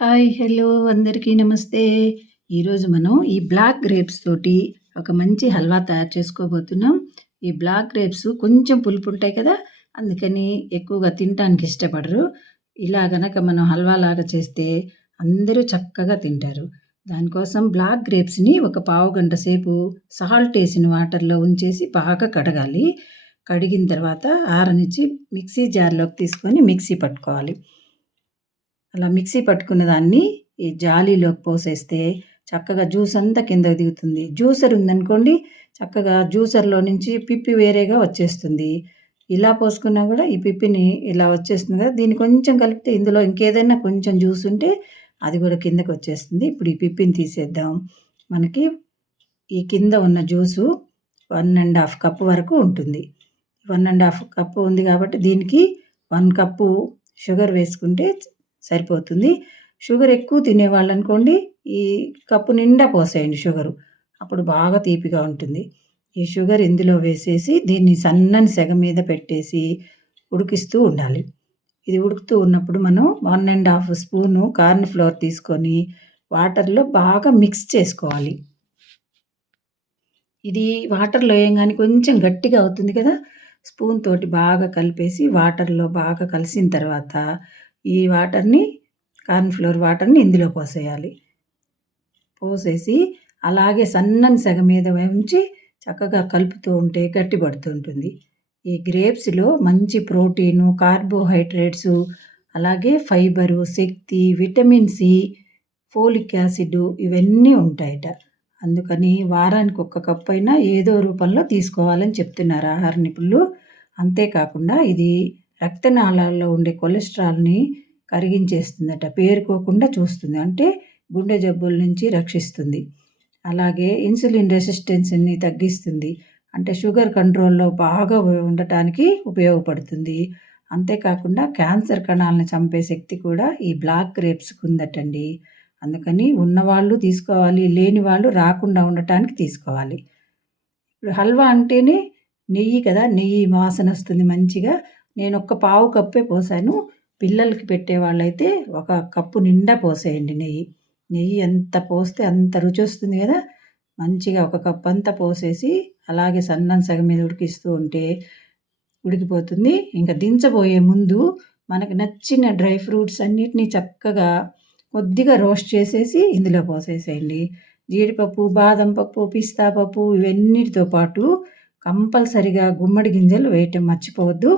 Hi! Hello! అందరికీ నమస్తే. ఈరోజు మనం ఈ బ్లాక్ గ్రేప్స్ తోటి ఒక మంచి హల్వా తయారు చేసుకోబోతున్నాం. ఈ బ్లాక్ గ్రేప్స్ కొంచెం పులుపు ఉంటాయి కదా! అందుకని ఎక్కువగా తినడానికి ఇష్టపడరు. ఇలా గనక మనం హల్వాలాగా చేస్తే అందరూ చక్కగా తింటారు. దానికోసం బ్లాక్ గ్రేప్స్‌ని ఒక పావుగంట సేపు సాల్ట్ వేసిన వాటర్‌లో ఉంచేసి బాగా కడగాలి. కడిగిన తర్వాత ఆరనిచ్చి మిక్సీ జార్‌లోకి తీసుకొని మిక్సీ పట్టుకోవాలి. అలా మిక్సీ పట్టుకున్న దాన్ని ఈ జాలీలోకి పోసేస్తే చక్కగా జ్యూస్ అంతా కిందకి దిగుతుంది. జ్యూసర్ ఉందనుకోండి చక్కగా జ్యూసర్‌లో నుంచి పిప్పి వేరేగా వచ్చేస్తుంది. ఇలా పోసుకున్నా కూడా ఈ పిప్పిని ఇలా వచ్చేస్తుంది కదా! దీన్ని కొంచెం కలిపితే ఇందులో ఇంకేదైనా కొంచెం జ్యూస్ ఉంటే అది కూడా కిందకి వచ్చేస్తుంది. ఇప్పుడు ఈ పిప్పిని తీసేద్దాం. మనకి ఈ కింద ఉన్న జ్యూసు 1 ½ కప్ వరకు ఉంటుంది. వన్ అండ్ హాఫ్ కప్ ఉంది కాబట్టి దీనికి వన్ కప్పు షుగర్ వేసుకుంటే సరిపోతుంది. షుగర్ ఎక్కువ తినేవాళ్ళు అనుకోండి ఈ కప్పు నిండా పోసేయండి షుగరు. అప్పుడు బాగా తీపిగా ఉంటుంది. ఈ షుగర్ ఇందులో వేసేసి దీన్ని సన్నని సెగ మీద పెట్టేసి ఉడికిస్తూ ఉండాలి. ఇది ఉడుకుతూ ఉన్నప్పుడు మనం one and half spoon corn flour తీసుకొని వాటర్‌లో బాగా మిక్స్ చేసుకోవాలి. ఇది వాటర్‌లో ఏయంగానే కొంచెం గట్టిగా అవుతుంది కదా! స్పూన్ తోటి బాగా కలిపేసి వాటర్‌లో బాగా కలిసిన తర్వాత ఈ వాటర్‌ని కార్న్ ఫ్లోర్ వాటర్‌ని ఇందులో పోసేయాలి. పోసేసి అలాగే సన్నని సెగ మీద ఉంచి చక్కగా కలుపుతూ ఉంటే గట్టి పడుతుంటుంది ఈ గ్రేప్స్‌లో మంచి ప్రోటీను, కార్బోహైడ్రేట్స్ అలాగే ఫైబరు, శక్తి, విటమిన్ సి, ఫోలిక్ యాసిడ్ ఇవన్నీ ఉంటాయట. అందుకని వారానికి ఒక్క అయినా ఏదో రూపంలో తీసుకోవాలని చెప్తున్నారు ఆహార నిపుణులు. అంతేకాకుండా ఇది రక్తనాళాల్లో ఉండే కొలెస్ట్రాల్‌ని కరిగించేస్తుందట. పేరుకోకుండా చూస్తుంది. అంటే గుండె జబ్బుల నుంచి రక్షిస్తుంది. అలాగే ఇన్సులిన్ రెసిస్టెన్స్‌ని తగ్గిస్తుంది. అంటే షుగర్ కంట్రోల్‌లో బాగా ఉండటానికి ఉపయోగపడుతుంది. అంతేకాకుండా క్యాన్సర్ కణాలను చంపే శక్తి కూడా ఈ బ్లాక్ గ్రేప్స్‌కి ఉందటండి. అందుకని ఉన్నవాళ్ళు తీసుకోవాలి. లేని వాళ్ళు రాకుండా ఉండటానికి తీసుకోవాలి. ఇప్పుడు హల్వా అంటేనే నెయ్యి కదా! నెయ్యి వాసన వస్తుంది మంచిగా. నేను ఒక్క పావు కప్పే పోసాను. పిల్లలకి పెట్టేవాళ్ళైతే ఒక కప్పు నిండా పోసేయండి నెయ్యి. నెయ్యి ఎంత పోస్తే అంత రుచి వస్తుంది కదా! మంచిగా ఒక కప్పంతా పోసేసి అలాగే సన్నని సగం మీద ఉడికిస్తూ ఉంటే ఉడికిపోతుంది. ఇంకా దించబోయే ముందు మనకు నచ్చిన డ్రై ఫ్రూట్స్ అన్నిటిని చక్కగా కొద్దిగా రోస్ట్ చేసేసి ఇందులో పోసేసేయండి. జీడిపప్పు, బాదం పప్పు, పిస్తా పప్పు ఇవన్నిటితో పాటు కంపల్సరిగా గుమ్మడి గింజలు వేయటం మర్చిపోవద్దు.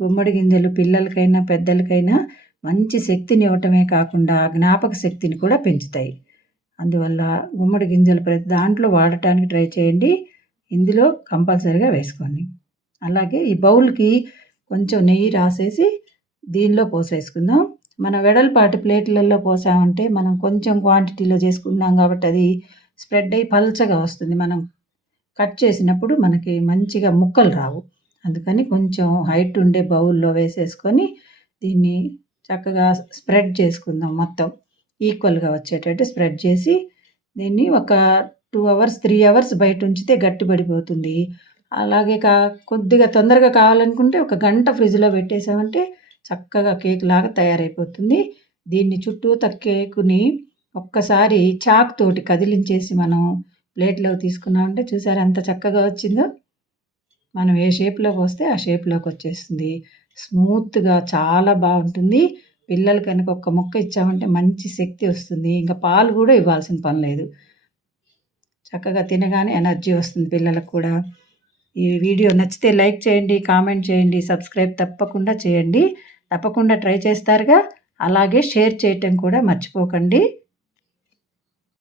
గుమ్మడి గింజలు పిల్లలకైనా, పెద్దలకైనా మంచి శక్తిని ఇవ్వటమే కాకుండా జ్ఞాపక శక్తిని కూడా పెంచుతాయి. అందువల్ల గుమ్మడి గింజలు ప్రతి దాంట్లో వాడటానికి ట్రై చేయండి. ఇందులో కంపల్సరీగా వేసుకోండి. అలాగే ఈ బౌల్‌కి కొంచెం నెయ్యి రాసేసి దీనిలో పోసేసుకుందాం. మన వెడల్పాటి ప్లేట్‌లలో పోసామంటే మనం కొంచెం క్వాంటిటీలో చేసుకున్నాం కాబట్టి అది స్ప్రెడ్ అయ్యి పల్చగా వస్తుంది. మనం కట్ చేసినప్పుడు మనకి మంచిగా ముక్కలు రావు. అందుకని కొంచెం హైట్ ఉండే బౌల్‌లో వేసేసుకొని దీన్ని చక్కగా స్ప్రెడ్ చేసుకుందాం మొత్తం. ఈక్వల్‌గా వచ్చేటట్టు స్ప్రెడ్ చేసి దీన్ని ఒక టూ అవర్స్, త్రీ అవర్స్ బయట ఉంచితే గట్టిపడిపోతుంది. అలాగే కా కొద్దిగా తొందరగా కావాలనుకుంటే ఒక గంట ఫ్రిడ్జ్‌లో పెట్టేసామంటే చక్కగా కేక్ లాగా తయారైపోతుంది. దీన్ని చుట్టూ కేకుని ఒక్కసారి చాక్ తోటి కదిలించేసి మనం ప్లేట్లో తీసుకున్నామంటే చూసారు ఎంత చక్కగా వచ్చిందో? మనం ఏ షేప్లోకి వస్తే ఆ షేప్‌లోకి వచ్చేస్తుంది. స్మూత్‌గా చాలా బాగుంటుంది పిల్లలకి కనుక ఒక్క ముక్క ఇచ్చామంటే మంచి శక్తి వస్తుంది. ఇంకా పాలు కూడా ఇవ్వాల్సిన పని లేదు. చక్కగా తినగానే ఎనర్జీ వస్తుంది పిల్లలకు కూడా. ఈ వీడియో నచ్చితే లైక్ చేయండి, కామెంట్ చేయండి, సబ్స్క్రైబ్ తప్పకుండా చేయండి. తప్పకుండా ట్రై చేస్తారుగా? అలాగే షేర్ చేయటం కూడా మర్చిపోకండి.